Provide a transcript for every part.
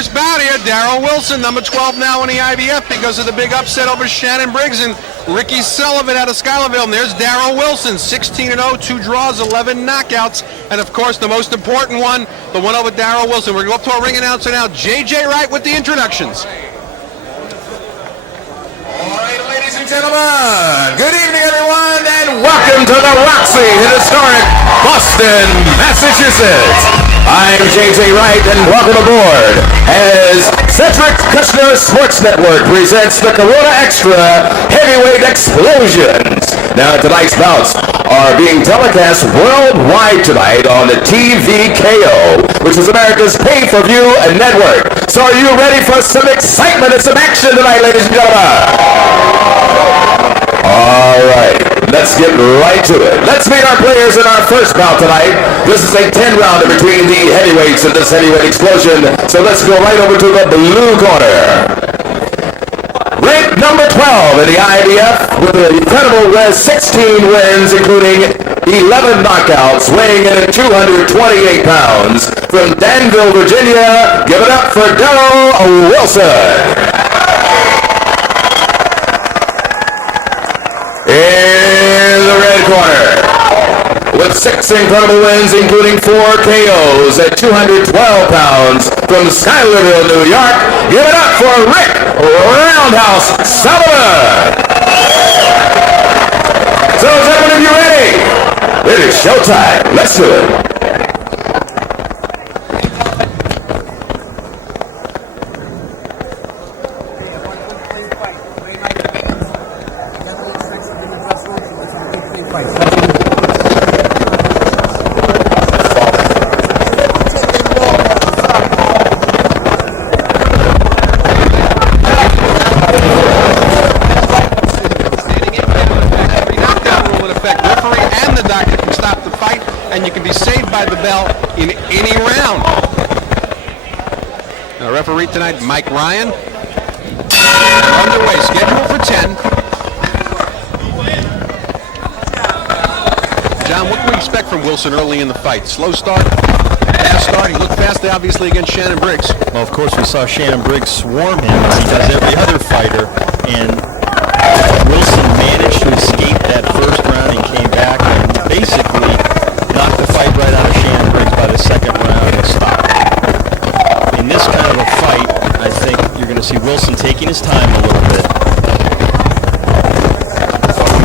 first bout here. Darroll Wilson, number 12 now in the IBF because of the big upset over Shannon Briggs and Ricky Sullivan out of Schuylerville. And there's Darroll Wilson, 16-0, 2 draws, 11 knockouts. And of course, the most important one, the one over Darroll Wilson. We're going to go up to our ring announcer now, JJ Wright, with the introductions. All right, ladies and gentlemen, good evening, everyone, and welcome to the Roxy in historic Boston, Massachusetts. I'm J.J. Wright, and welcome aboard as Cedric Kushner Sports Network presents the Corona Extra Heavyweight Explosions. Now, tonight's bouts are being telecast worldwide tonight on the TVKO, which is America's pay-per-view network. So are you ready for some excitement and some action tonight, ladies and gentlemen? All right, let's get right to it. Let's meet our players in our first bout tonight. This is a 10-rounder between the heavyweights in this heavyweight explosion. So let's go right over to the blue corner. Ranked number 12 in the IBF with an incredible 16 wins, including 11 knockouts, weighing in at 228 pounds. From Danville, Virginia, give it up for Darroll Wilson. In the red corner, with 6 incredible wins, including 4 KOs at 212 pounds, from Schuylerville, New York, give it up for Rick Roundhouse Sullivan. So is everyone of you ready? It is showtime. Let's do it. And you can be saved by the bell in any round. Our referee tonight, Mike Ryan. Underway, scheduled for 10. John, what can we expect from Wilson early in the fight? Slow start, fast start. He looked fast, obviously, against Shannon Briggs. Well, of course, we saw Shannon Briggs swarm him as he does every other fighter, and Wilson managed to escape that first round and came back and basically knocked the fight right out of Shannon Briggs by the second round and stopped. In this kind of a fight, I think you're going to see Wilson taking his time a little bit.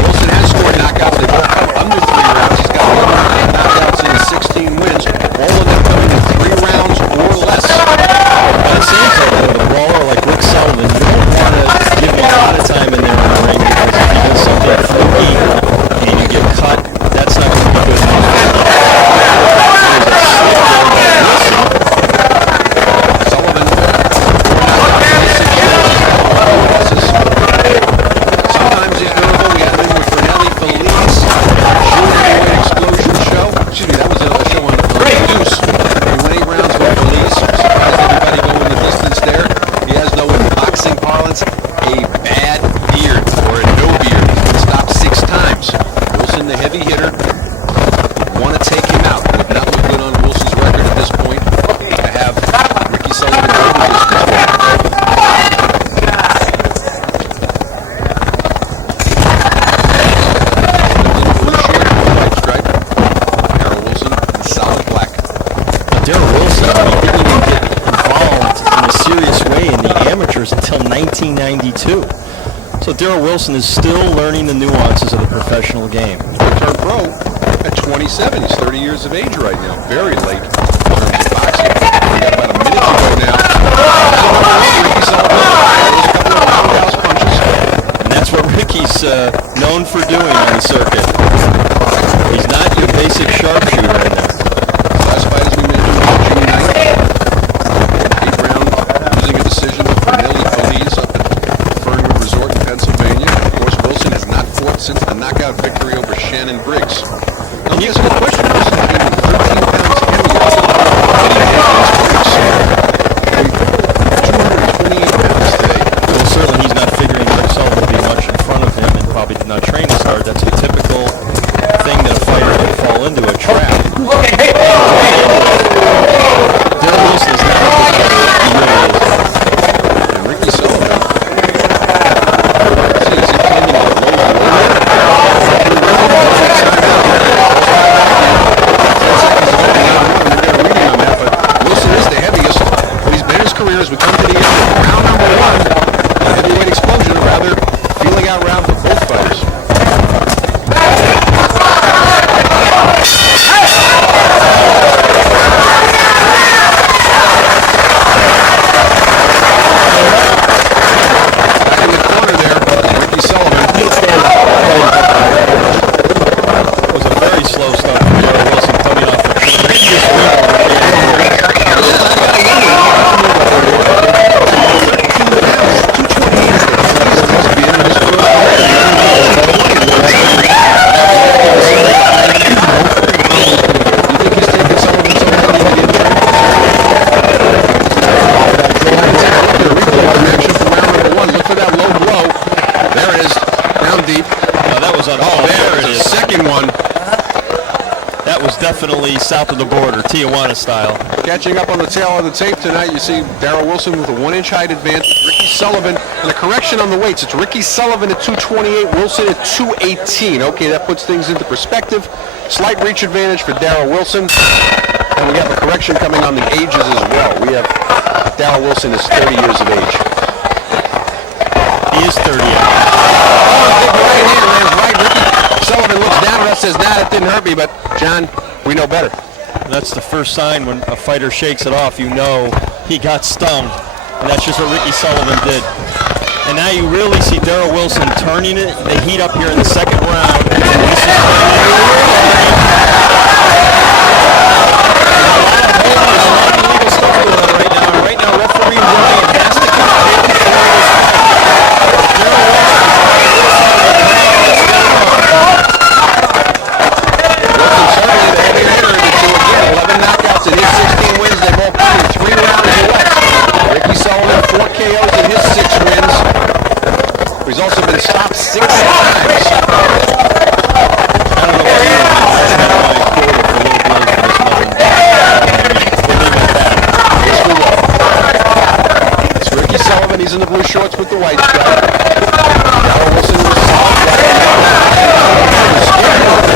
Wilson has scored knockouts. They both come under 3 rounds. He's got 9 knockouts in his 16 wins. All of them coming in 3 rounds or less. But it seems like with a brawler like Rick Sullivan, you don't want to give him a lot of time in there in the ring, because if he does something fluky and you get cut, that's not going to be good enough. Until 1992. So Darroll Wilson is still learning the nuances of the professional game. Turned pro at 27. He's 30 years of age right now. Very late in terms of boxing. We got about a minute to go now. And that's what Ricky's known for doing on the circuit. He's not your basic sharpshooter in there. Last fight, as we mentioned, was June 9th. 8th round, using a decision for Nelly Feliz up at Fernwood Resort in Pennsylvania. Of course, Wilson has not fought since the knockout victory over Shannon Briggs. Now, here's a question. Wilson being 13 pounds heavier definitely south of the border, Tijuana style. Catching up on the tail of the tape tonight, you see Darroll Wilson with a 1-inch height advantage. Ricky Sullivan, and a correction on the weights. It's Ricky Sullivan at 228, Wilson at 218. Okay, that puts things into perspective. Slight reach advantage for Darroll Wilson. And we have a correction coming on the ages as well. We have Darroll Wilson is 30 years of age. He is 30. Right hand lands right. Ricky Sullivan looks down at us, says, nah, it didn't hurt me, but John, we know better. That's the first sign when a fighter shakes it off, you know he got stung. And that's just what Ricky Sullivan did. And now you really see Darroll Wilson turning it, the heat up here in the second round. Right now, referee Ryan has to knockouts in his 16 wins. They both played in 3 rounds or less. Ricky Sullivan, 4 KOs in his 6 wins. He's also been stopped 6 times. It's Ricky Sullivan. He's in the blue shorts with the white stripe. Darroll Wilson was solid.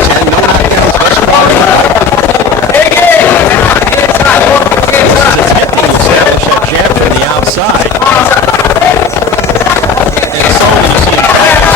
10, no knockouts thus far. attempting to establish that jab from the outside. And Sullivan, you see him straight up.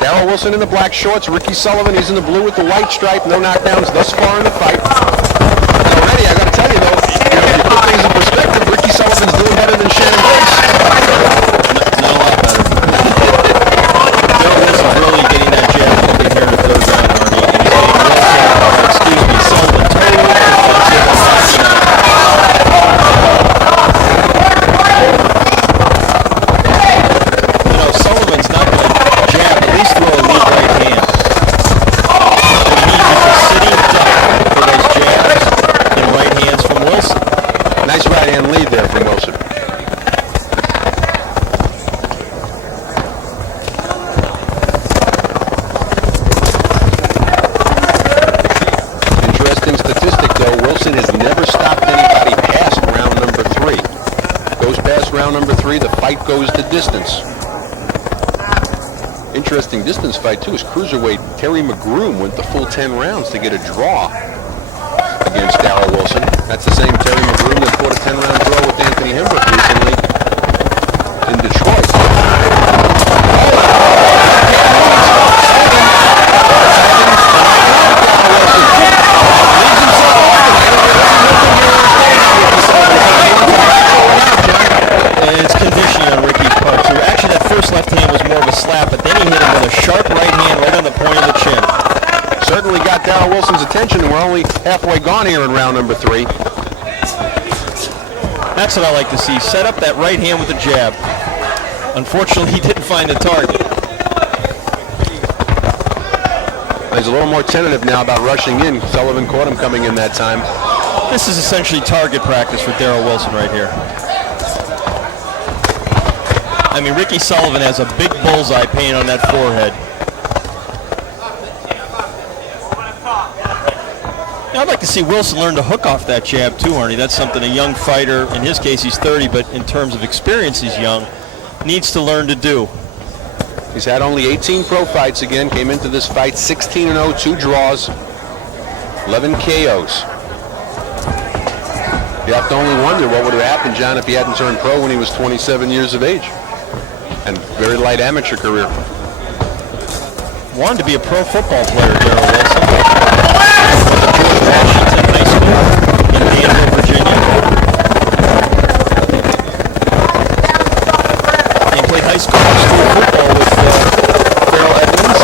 Darroll Wilson in the black shorts, Ricky Sullivan, he's in the blue with the white stripe, no knockdowns thus far in the fight. And already, I gotta tell you though, if you put things in perspective, Ricky Sullivan's doing better than Shannon Briggs. Not a lot better. Darroll Wilson's really getting that jab moving here in the third round, Arnie. And he's getting Sullivan totally Sullivan's not going to jab, at least throw a weak right hand. He needs a sitting duck for those jabs. right-hand lead there from Wilson. Interesting statistic, though. Wilson has never stopped anybody past round number 3. Goes past round number 3, the fight goes the distance. Interesting distance fight, too, is cruiserweight Terry McGroom went the full 10 rounds to get a draw against Darroll Wilson. That's the same Terry McGroom that fought a 10-round draw with Anthony Hembrook recently in Detroit. It's conditioning on Ricky's part, too. Actually, that first left hand was more of a slap, but then he hit him with a sharp right hand right on the point of the chin. Certainly got Darroll Wilson's attention, and we're only halfway gone here in round number 3. That's what I like to see. Set up that right hand with the jab. Unfortunately, he didn't find the target. He's a little more tentative now about rushing in. Sullivan caught him coming in that time. This is essentially target practice for Darroll Wilson right here. I mean, Ricky Sullivan has a big bullseye paint on that forehead. Now, I'd like to see Wilson learn to hook off that jab too, Arnie. That's something a young fighter, in his case he's 30, but in terms of experience he's young, needs to learn to do. He's had only 18 pro fights again, came into this fight 16-0, 2 draws, 11 KOs. You have to only wonder what would have happened, John, if he hadn't turned pro when he was 27 years of age. And very light amateur career. Wanted to be a pro football player, Darroll Wilson. Washington High School in Danville, Virginia. He played high school football with Darrell Edmonds.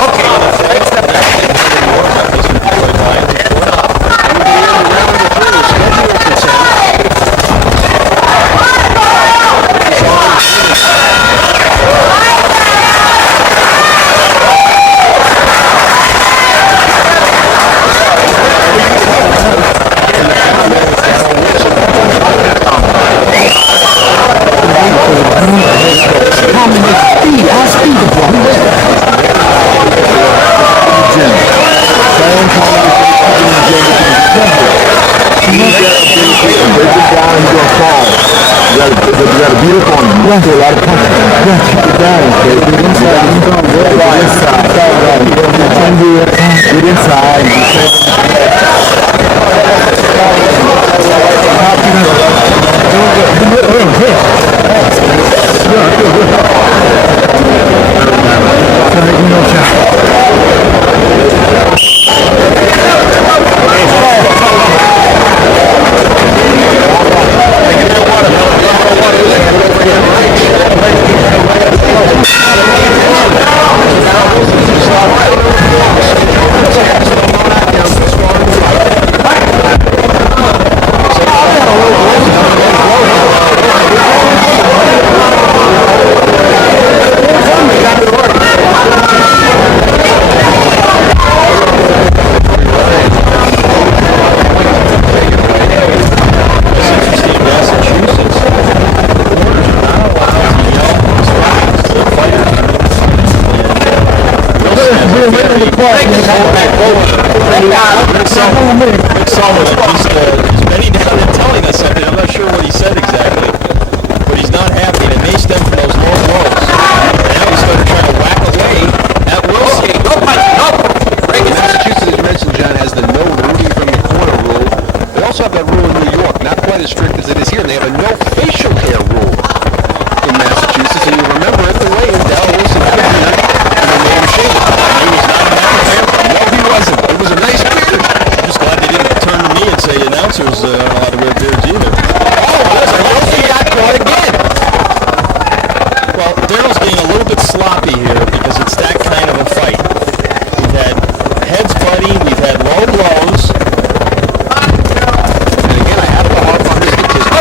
He's bending down and telling us something. I'm not sure what he said exactly, but he's not happy. And it may stem from those low blows. And now he's starting to try to whack away at Wilson. Massachusetts, as you mentioned, John, has the no rooting from the corner rule. They also have that rule in New York, not quite as strict as it is here. And they have a no facial hair rule in Massachusetts. And you remember at the weigh-in, Darroll Wilson had a beard, and they made him shave it. He was not a man of hair. No, he wasn't. It was a nice beard. I'm just glad they didn't turn to me and say announcers aren't allowed to wear beards either. Well, Darrell's getting a little bit sloppy here because it's that kind of a fight. We've had heads butting, we've had low blows. And again, I have to harp on this statistic.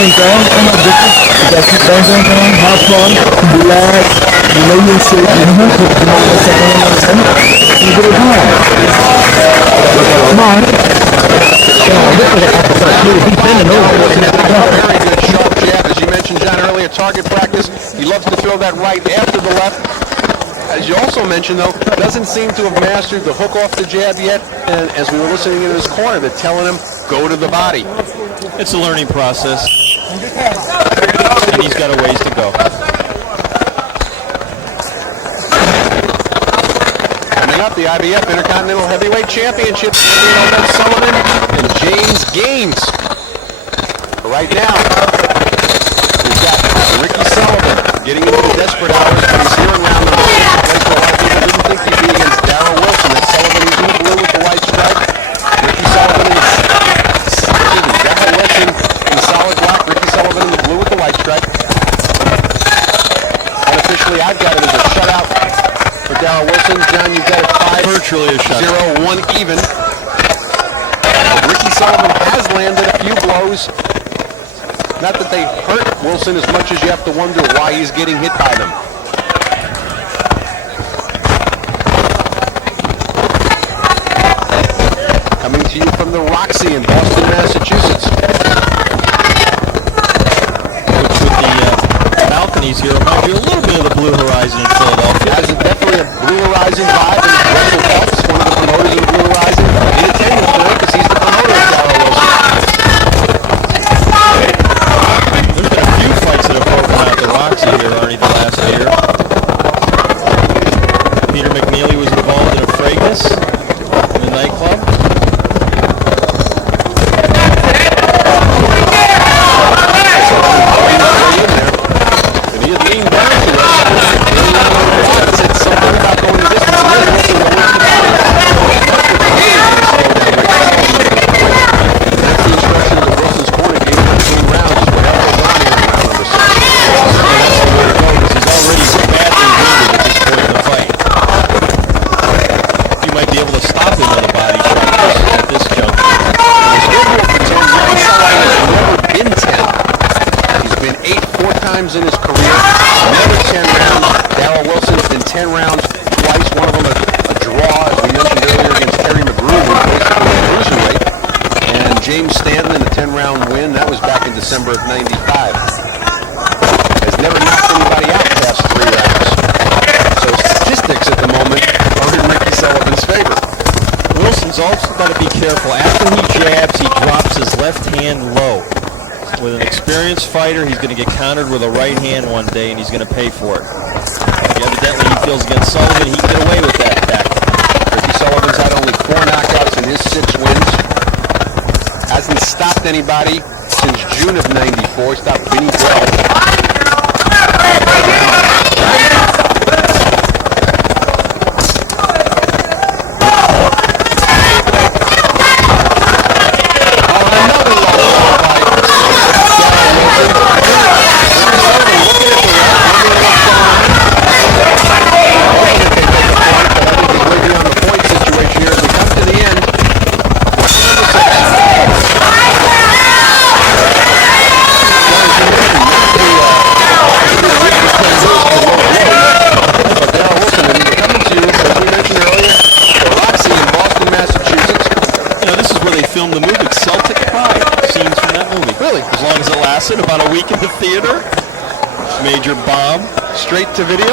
enjoy have fun, relax, delay your sleep, come on. Very good sharp jab, as you mentioned, John, earlier. Target practice. He loves to throw that right after the left. As you also mentioned, though, doesn't seem to have mastered the hook off the jab yet. And as we were listening in his corner, they're telling him, go to the body. It's a learning process, and he's got a ways to go. Coming up, the IBF Intercontinental Heavyweight Championship. Sullivan and James Gaines. Right now, we've got Ricky Sullivan getting into the desperate hours. He's here in round number 6. A place where a lot of people didn't think he'd be against Darroll Wilson. That's Sullivan. He's in the blue with the white stripe. Ricky Sullivan in Darroll Wilson in the solid black. Ricky Sullivan in the blue with the white stripe. Unofficially, I've got it as a shutout for Darroll Wilson. John, you've got it 5. Virtually a shutout. 0-1 even. Ricky Sullivan has landed a few blows. Not that they hurt Wilson as much as you have to wonder why he's getting hit by them. Coming to you from the Roxy in Boston, Massachusetts. Which with the balconies here reminds you a little bit of the Blue Horizon in Philadelphia. Has definitely a Blue Horizon vibe, and Russell Phelps, one of the promoters of the Blue Horizon, in attendance tonight because he's the promoter of Darroll Wilson. There's been a few fights that have broken out the Roxy here already the last year. Peter McNeely was involved in a fracas in the nightclub. And he had leaned down to us. Said something about going the distance. That's the instruction of Wilson's corner. Gave him 2 rounds. Whatever was on here in round number 6. He's already badly wounded at this point in the fight. You might be able to stop him with a body shot at this juncture. He's never been 10. He's been 8 4 times in his career. Never 10 rounds. Darroll Wilson's been 10 rounds twice. One of them a draw, as we mentioned earlier, against Terry McGrew, who was basically a cruiserweight. And James Stanton in a 10-round win. That was back in December of '95. Has never knocked anybody out past 3 rounds. So statistics at the moment are in Ricky Sullivan's favor. Wilson's also got to be careful. After he jabs, he drops his left hand low. With an experienced fighter, he's going to get countered with a right hand one day, and he's going to pay for it. Evidently, he feels against Sullivan, he can get away with that tactic. Ricky Sullivan's had only 4 knockouts in his 6 wins. Hasn't stopped anybody since June of '94. He stopped Vinny Bell. Filmed the movie Celtic Pride. Scenes from that movie. Really? As long as it lasted, about a week in the theater. Major bomb. Straight to video.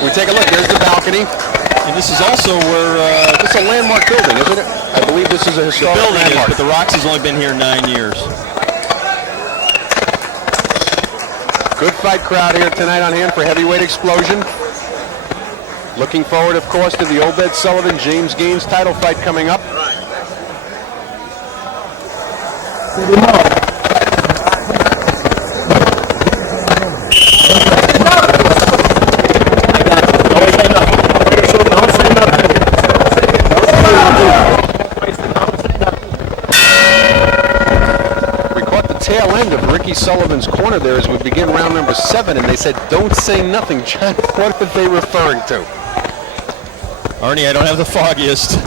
We take a look. There's the balcony. And this is also where... This is a landmark building, isn't it? I believe this is a historic building landmark. is, but the Roxy's only been here 9 years. Good fight crowd here tonight on hand for Heavyweight Explosion. Looking forward, of course, to the Obed Sullivan James Gaines title fight coming up. Tail end of Ricky Sullivan's corner there as we begin round number 7, and they said, don't say nothing, John. What are they referring to? Arnie, I don't have the foggiest.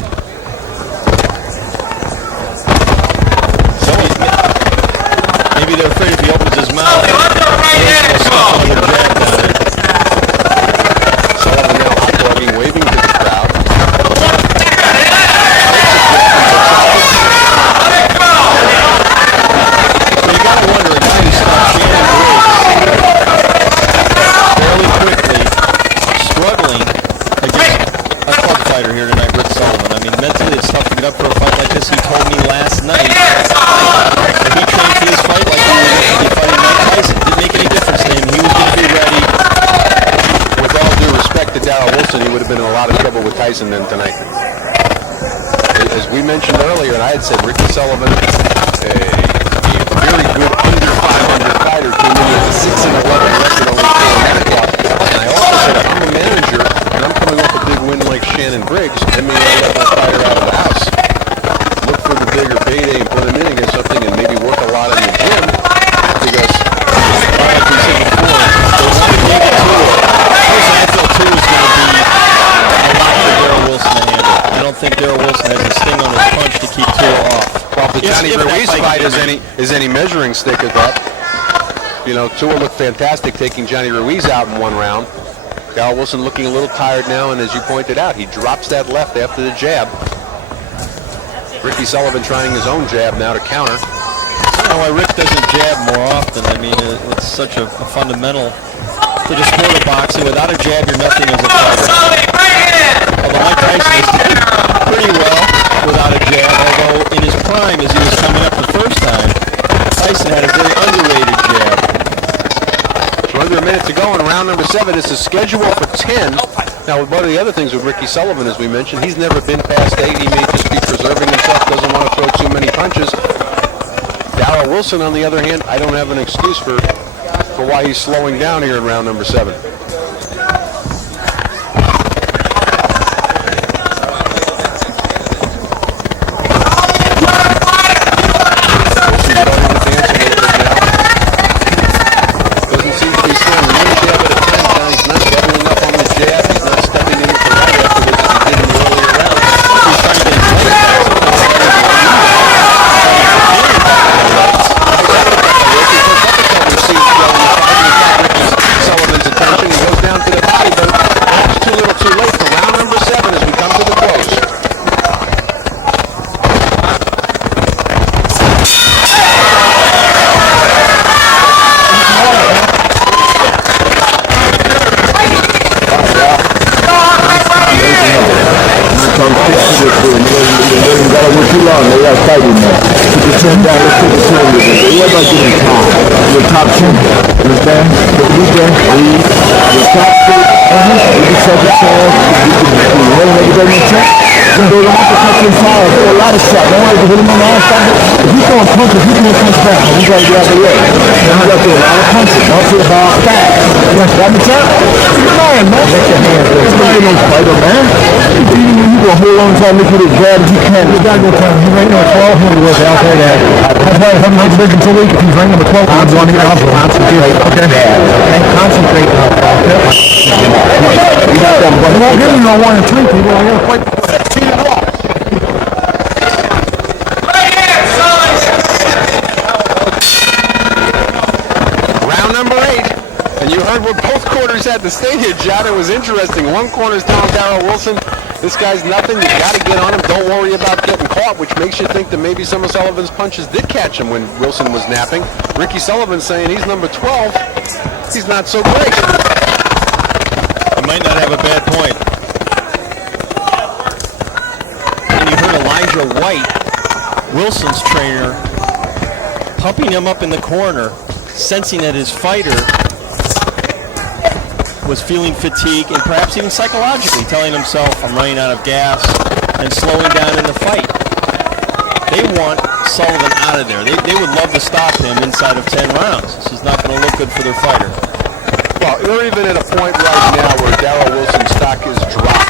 Maybe they're afraid if he opens his mouth, he'll stuff another jab down it. Sullivan now hot dogging, waving to the crowd. So you got to wonder, a guy who stopped Shannon Briggs fairly quickly, struggling against a club fighter here tonight, Rick Sullivan. I mean, mentally it's tough to get up for a fight like this. He told me last night that he trained for this fight like he was going to be fighting Mike Tyson. Didn't make any difference to him. He was going to be ready. With all due respect to Darroll Wilson, he would have been in a lot of trouble with Tyson then tonight. As we mentioned earlier, and I had said Ricky Sullivan, a very good under 500 fighter, came in with a 6-11 record, only 4 knockout. And I also said, if I'm a manager and I'm coming off a big win like Shannon Briggs, I may let that fighter out of the house. Look for the bigger payday and put him in against something and maybe work a lot in the gym, because like we said before, They want to give it to him. Personally, I feel 2 is going to be a lot for Darroll Wilson to handle. I don't think Darroll Wilson has a sting on his punch to keep Tua off. well, if the Johnny If that Ruiz fight fight can is any measuring stick at that, you know, Tua looked fantastic taking Johnny Ruiz out in 1 round. Darroll Wilson looking a little tired now, and as you pointed out, he drops that left after the jab. Ricky Sullivan trying his own jab now to counter. I don't know why Rick doesn't jab more often. I mean, it's such a fundamental to the sport of boxing. Without a jab, you're nothing as a fighter. Although Mike Tyson is doing pretty well without a jab, although in his prime, as he was coming up the first time, Tyson had a very underrated jab. So under a minute to go in round number 7. This is scheduled for 10. Now, one of the other things with Ricky Sullivan, as we mentioned, he's never been past 8. He may just be preserving himself, doesn't want to throw too many punches. Darroll Wilson, on the other hand, I don't have an excuse for why he's slowing down here in round number 7. Look at his jab if you can. You gotta go tell him. He's right number 12. He'll work out there. That's why I haven't had big until week. If he's right number 12, I'm going to get off. Concentrate. Okay. And concentrate. You won't give me no 1 and 3 people. I'm going to fight 15 and all. Round number 8. And you heard what both quarters had to say here, John. It was interesting. One corner's telling Darroll Wilson, this guy's nothing. You got to get on him. Don't worry about getting caught, which makes you think that maybe some of Sullivan's punches did catch him when Wilson was napping. Ricky Sullivan saying he's number 12. He's not so great. He might not have a bad point. And you heard Elijah White, Wilson's trainer, pumping him up in the corner, sensing that his fighter was feeling fatigue and perhaps even psychologically telling himself, I'm running out of gas, and slowing down in the fight. They want Sullivan out of there. They would love to stop him inside of 10 rounds. This is not going to look good for their fighter. Well, we're even at a point right now where Darroll Wilson's stock is dropped.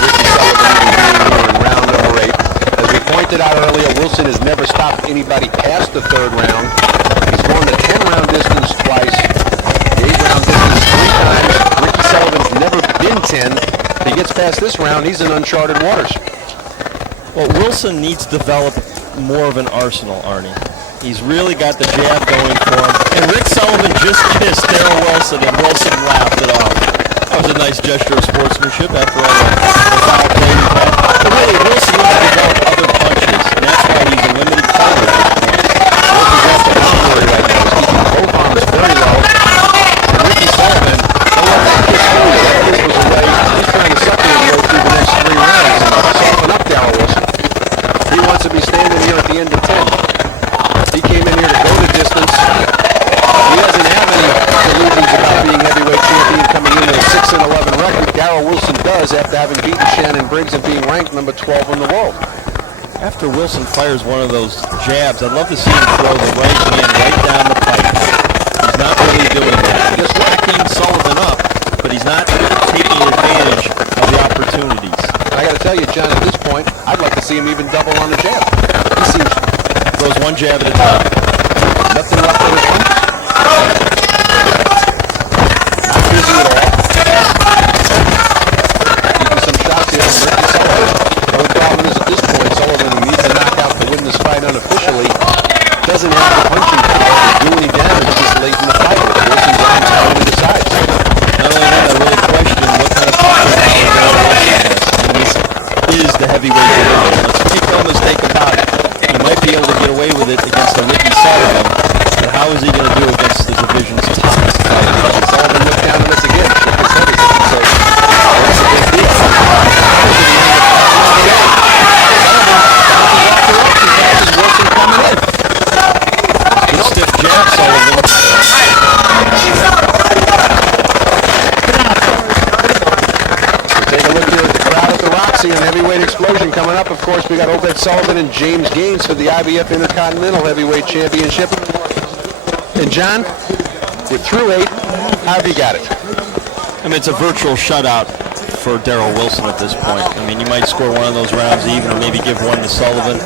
Ricky Sullivan even being here in round number 8. As we pointed out earlier, Wilson has never stopped anybody past the 3rd round. He's gone the 10-round distance twice, the 8-round distance 3 times. Ricky Sullivan's never been 10. If he gets past this round, he's in uncharted waters. Well, Wilson needs to develop more of an arsenal, Arnie. He's really got the jab going for him. And Rick Sullivan just kissed Darroll Wilson, and Wilson laughed it off. That was a nice gesture of sportsmanship after all the foul play we've had. But really, Wilson needs to develop other punches, and that's why he's a limited fighter at this point. Wilson's off the boundary right now. He's keeping both arms very low. And Ricky Sullivan, don't let that kiss go. That kiss was away. He's trying to suck it and go through the next 3 rounds. Soften up Darroll Wilson. He wants to be standing here at the end of 10. He came in here to go the distance. He doesn't have any illusions about being heavyweight champion coming in with a 6-11 record. Darroll Wilson does after having beaten Shannon Briggs and being ranked number 12 in the world. After Wilson fires one of those jabs, I'd love to see him throw the right hand right down the pipe. He's not really doing that. He's backing Sullivan up, but he's not taking advantage of the opportunities. I got to tell you, John, at this point, I'd like to see him even double on the jab. He seems Throws one jab at a time. nothing left in his punch. Not busy at all. Keeping some shots here from Ricky Sullivan. The only problem is at this point, Sullivan, who needs a knockout to win this fight unofficially, doesn't have the punching power to do any damage this late in the fight. Wilson's arms going to the sides. Not only that, I really question what kind of power Darroll Wilson has. And this is the heavyweight division. Let's make no mistake about it. He might be able to get away with it against a Ricky Sullivan, but how is he going to do against the division's toughest fighter? Sullivan looked down at us again. Shook his head as if to say, that's a big deal. Wilson coming in. Good stiff jab, Sullivan. Take a look here at the crowd at the Roxy and heavyweight explosion coming up. Of course, we got Obed Sullivan and James Gaines for the IBF Intercontinental Heavyweight Championship. And John, we're through 8. How have you got it? I mean, it's a virtual shutout for Darroll Wilson at this point. I mean, you might score one of those rounds even, or maybe give one to Sullivan,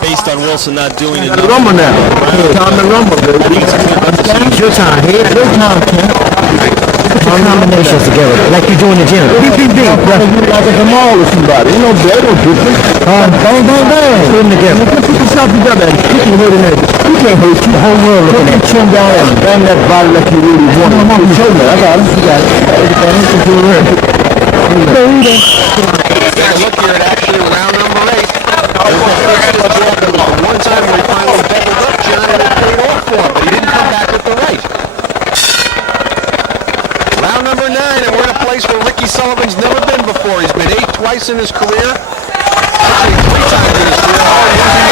based on Wilson not doing it. Rumble now. Time to rumble, baby. It's your time. It's your time, Ken. Put your combinations together, like you do in the gym. PPB, brother. You like a Jamal or somebody. You know, better or different. Bang, bang, bang. Put them together. Put yourself together and kick your hood in there. You can't hurt you. The whole world looking at you. Chin down and bang that body like you really want. I'm on the shoulder. I got it. You got it. Everything is doing right. Take a look here at actually round number 8. One time we finally doubled up John and it paid off for him, but he didn't come back with the right. Round number 9, and we're in a place where Ricky Sullivan's never been before. He's been 8 twice in his career. Actually 3 times in his career. All losing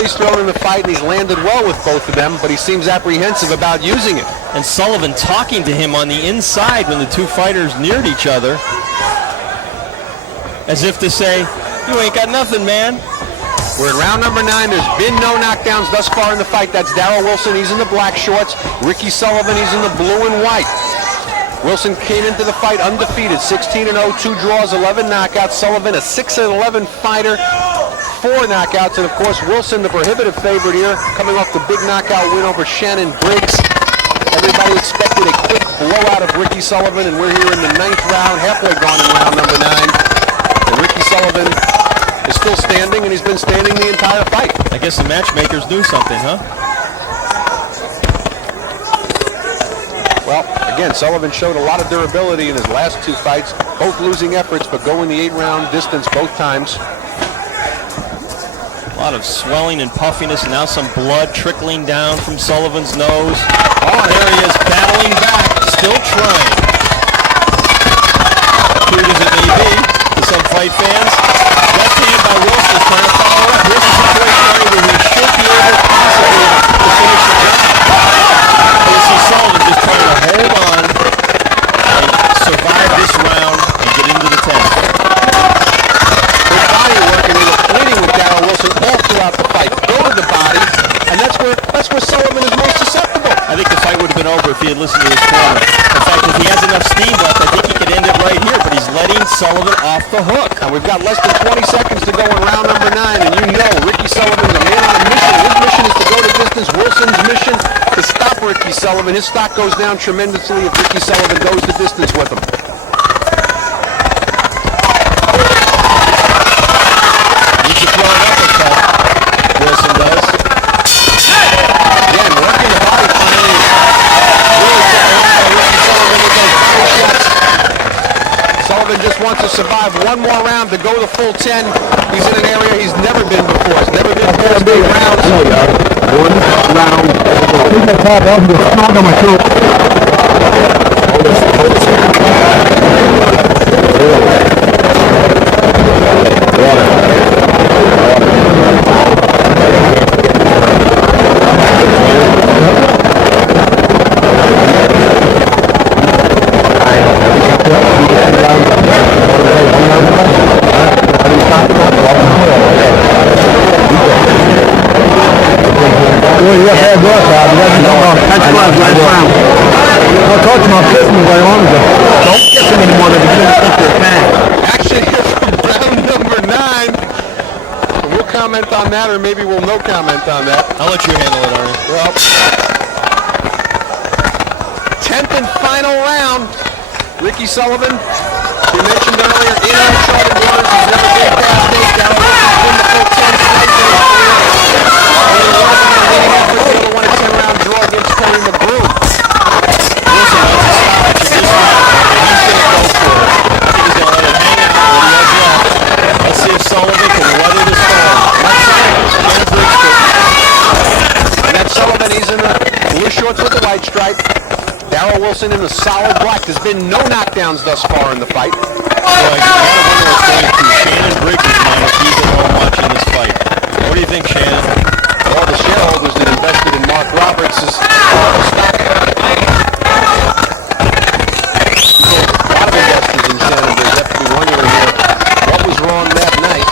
he's thrown in the fight, and he's landed well with both of them, but he seems apprehensive about using it. And Sullivan talking to him on the inside when the two fighters neared each other, as if to say, you ain't got nothing, man. We're in round number 9. There's been no knockdowns thus far in the fight. That's Darroll Wilson. He's in the black shorts. Ricky Sullivan, he's in the blue and white. Wilson came into the fight undefeated, 16-0, 2 draws, 11 knockouts. Sullivan, a 6-11 fighter, 4 knockouts. And of course, Wilson, the prohibitive favorite here, coming off the big knockout win over Shannon Briggs. Everybody expected a quick blowout of Ricky Sullivan, and we're here in the 9th round, halfway gone in round number 9. And Ricky Sullivan is still standing, and he's been standing the entire fight. I guess the matchmakers knew something, huh? Well, again, Sullivan showed a lot of durability in his last 2 fights, both losing efforts, but going the 8-round distance both times. A lot of swelling and puffiness, and now some blood trickling down from Sullivan's nose. Oh, there he is, battling back, still trying. Crude as it may be to some fight fans. Sullivan off the hook. And we've got less than 20 seconds to go in round number 9, and you know Ricky Sullivan's a man on a mission. His mission is to go the distance. Wilson's mission to stop Ricky Sullivan. His stock goes down tremendously if Ricky Sullivan goes the distance with him. Needs to throw an uppercut. Wilson does. Again, working the body finally. Really Ricky Sullivan with those body shots. Sullivan just wants to survive one more round to go the full 10. He's in an area he's never been before. He's never been past 8 rounds. One round. He's a top off the front of my throat. Action here from round number 9. We'll comment on that, or maybe we'll no comment on that. I'll let you handle it, Arnie. Well, 10th and final round. Ricky Sullivan, we mentioned earlier, in uncharted waters. He's never been past 8. Darroll Wilson's been the full 10 twice in his career. The other one a 10-round draw against Tony McGrew. Wilson wants to stop it to this round. He's going to go for it. I think he's going to let it hang out when he has left. Let's see if Sullivan can weather the storm. And that's Sullivan. He's in the blue shorts with the white stripe. Darroll Wilson in the solid black. There's been no knockdowns thus far in the fight. Boy, I gotta wonder what's going through Shannon Briggs' mind if he's at home watching this fight. What do you think, Shannon? All the shareholders that invested in Mark Roberts is a lot of investors in Shannon Briggs have to be wondering here what was wrong that night.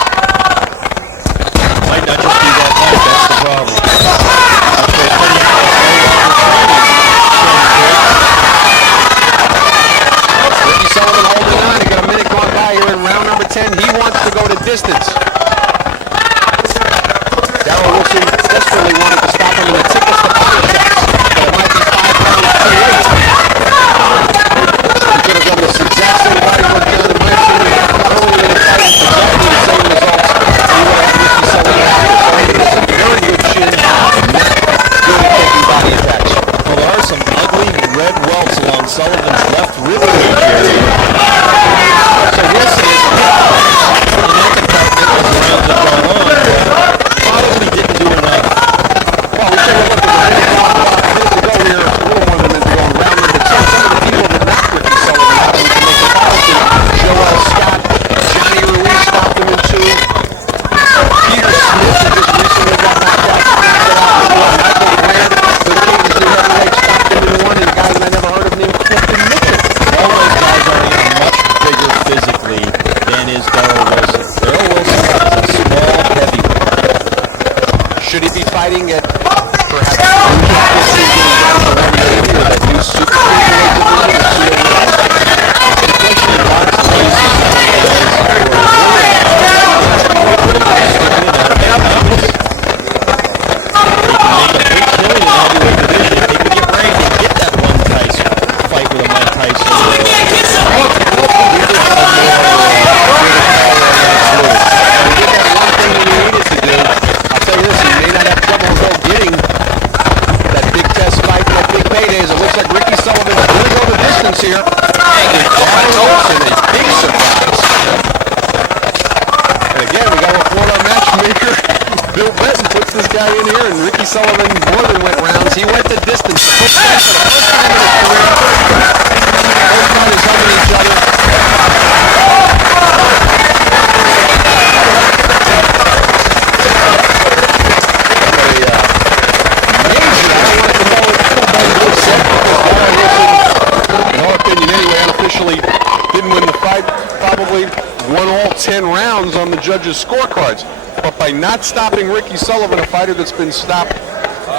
Might not just be that night, that's the problem. Ricky Sullivan holding on. He got a minute gone by here in round number 10. He wants to go the distance. Darroll Wilson desperately wanted to stop him in the tickets to body shots, but it might be 5 rounds too late. He could have done this exact same fight with John and Benson earlier in the fight, exactly the same results. He would have Ricky Sullivan with some very good chin, not good at taking body attacks. Well, there are some ugly red welts along Sullivan's left rib cage area. So we'll see if the neck department, as the rounds have gone on, probably didn't do enough. Well, we take a look at the minute to go here. A little more than a minute to go in round number 10. Some of the people that knocked Ricky Sullivan out to make the policy. Joel Scott, Johnny Ruiz stopped him in 2. Peter Smith, who just recently got knocked out, Michael Grant, the Kings new heavyweight, stopped him in 1. And a guy that I never heard of named Clifton Mitchell. All those guys are much bigger physically than is Darroll Wilson. Darroll Wilson is a small heavyweight. Should he be fighting at perhaps that new super here. Big surprise. And again, we got a Florida matchmaker. Bill Benton puts this guy in here, and Ricky Sullivan more than went rounds. He went the distance. The first time in his career. Both guys helping each other. Didn't win the fight, probably won all 10 rounds on the judges' scorecards. But by not stopping Ricky Sullivan, a fighter that's been stopped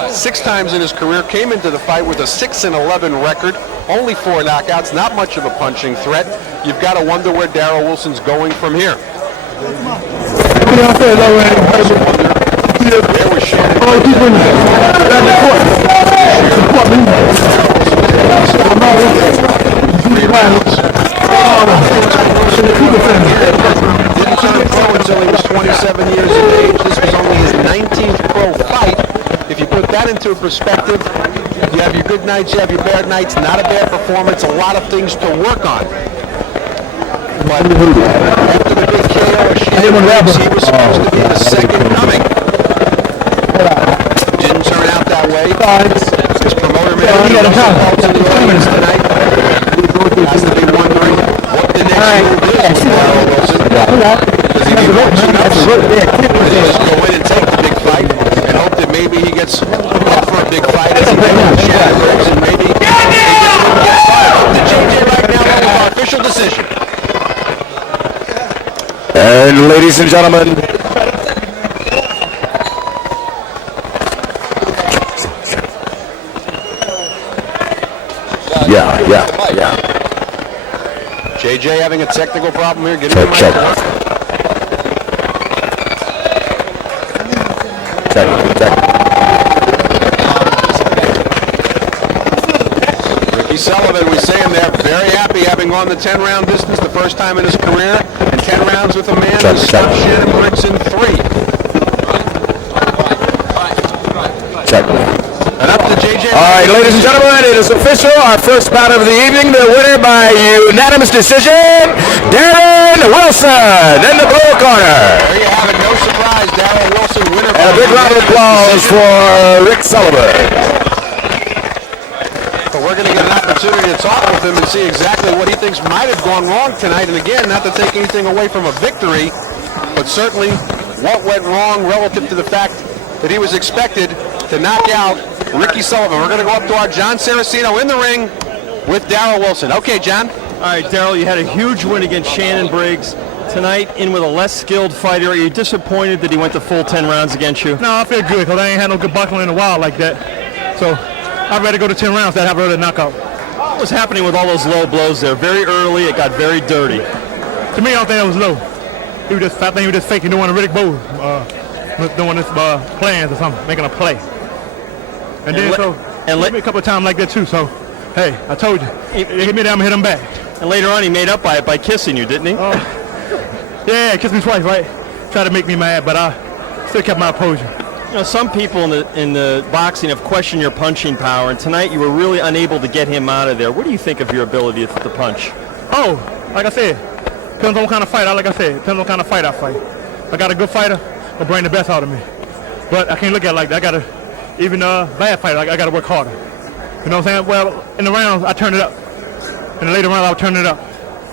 6 times in his career, came into the fight with a 6-11 record, only 4 knockouts, not much of a punching threat. You've got to wonder where Darroll Wilson's going from here. Where was Shannon? Didn't turn pro until he was 27 years of age. This was only his 19th pro fight. If you put that into perspective, you have your good nights, you have your bad nights. Not a bad performance. A lot of things to work on. But after the big KO of Shannon Briggs, he was supposed to be the second coming. Didn't turn out that way. His promoter man in the audience tonight has to be wondering what the next move is for Darroll Wilson. Does he need more chin-ups? Does he just go in and take the big fight and hope that maybe he gets up for a big fight as he did with Shannon Briggs, and maybe he gets up to JJ right now with our official decision. And ladies and gentlemen, yeah. JJ having a technical problem here. Getting him Check. Ricky Sullivan, we say him there, very happy having gone the 10-round distance the first time in his career, and 10 rounds with a man who stopped Shannon Briggs in 3. Check. And up to JJ. All right, ladies and gentlemen, it is official. Our first bout of the evening. The winner by unanimous decision, Darroll Wilson in the blue corner. There you have it. No surprise. Darroll Wilson, winner. And a big round of applause for Rick Sullivan. But we're going to get an opportunity to talk with him and see exactly what he thinks might have gone wrong tonight. And again, not to take anything away from a victory, but certainly what went wrong relative to the fact that he was expected to knock out Ricky Sullivan. We're going to go up to our John Saraceno in the ring with Darroll Wilson. Okay, John. All right, Darroll, you had a huge win against Shannon Briggs. Tonight, in with a less skilled fighter. Are you disappointed that he went the full 10 rounds against you? No, I feel good because I ain't had no good boxing in a while like that. So I'd rather go to 10 rounds than have a knockout. What was happening with all those low blows there? Very early, it got very dirty. To me, I don't think it was low. I think he was just faking, doing a Riddick Bowe, doing his plans or something, making a play. And then hit me a couple of times like that too. So, hey, I told you, he hit me down, I'm gonna hit him back. And later on, he made up by it by kissing you, didn't he? Yeah, kissed me twice, right? Tried to make me mad, but I still kept my composure. You know, some people in the boxing have questioned your punching power, and tonight you were really unable to get him out of there. What do you think of your ability to punch? Oh, like I said, depends on what kind of fight. Like I said, depends on what kind of fight I fight. If I got a good fighter, will bring the best out of me. But I can't look at it like that. I gotta, even a bad fighter, I gotta work harder. You know what I'm saying? Well, in the rounds, I turned it up. In the later rounds, I would turn it up.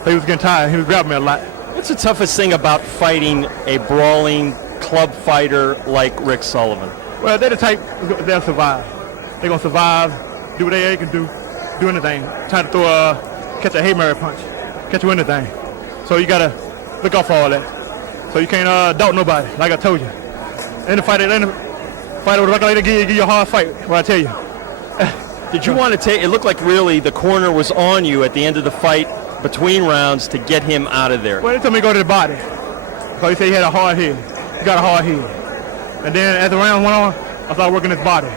So he was getting tired. He was grabbing me a lot. What's the toughest thing about fighting a brawling club fighter like Rick Sullivan? Well, they're the type, they'll survive. They're gonna survive, do what they can do anything. Try to catch a Hail Mary punch, catch you anything. So you gotta look out for all that. So you can't doubt nobody, like I told you. Any fighter would look like they give you a hard fight, what I tell you. Did you want to take, it looked like really the corner was on you at the end of the fight between rounds to get him out of there. Well, they told me to go to the body. So he said he had a hard head. He got a hard head. And then as the round went on, I started working his body.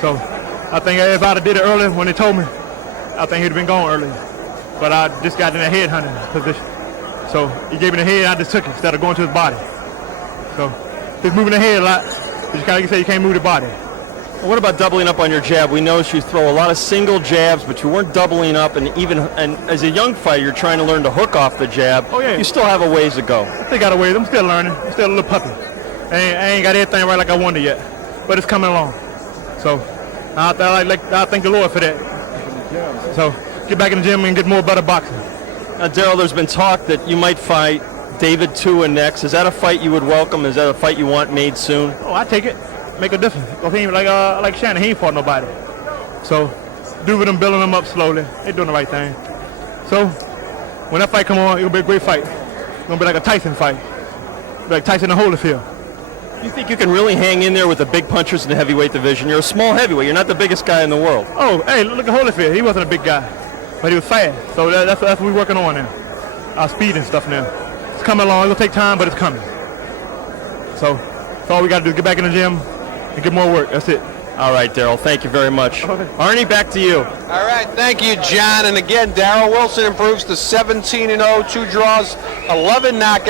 So I think if I'd have did it earlier when they told me, I think he'd have been gone earlier. But I just got in a head hunting position. So he gave me the head, I just took it instead of going to his body. So he's moving the head a lot. But like you say, you can't move the body. What about doubling up on your jab? We noticed you throw a lot of single jabs, but you weren't doubling up, and as a young fighter, you're trying to learn to hook off the jab. Oh, yeah. You still have a ways to go. I still got a ways. I'm still learning. I'm still a little puppy. I ain't got everything right like I wanted yet, but it's coming along. So I thank the Lord for that. So get back in the gym and get more better boxing. Darroll, there's been talk that you might fight David Tua next. Is that a fight you would welcome? Is that a fight you want made soon? Oh, I take it. Make a difference. Cause he ain't like Shannon, he ain't fought nobody. So do with them, building them up slowly. They doing the right thing. So when that fight come on, it'll be a great fight. It's gonna be like a Tyson fight, like Tyson and Holyfield. You think you can really hang in there with the big punchers in the heavyweight division? You're a small heavyweight. You're not the biggest guy in the world. Oh, hey, look at Holyfield. He wasn't a big guy, but he was fast. So that's what we're working on now. Our speed and stuff now. It's coming along. It'll take time, but it's coming. So that's all we got to do. Get back in the gym and get more work. That's it. All right, Darroll. Thank you very much. Okay. Arnie, back to you. All right, thank you, John. And again, Darroll Wilson improves to 17-0, 2 draws, 11 knockouts.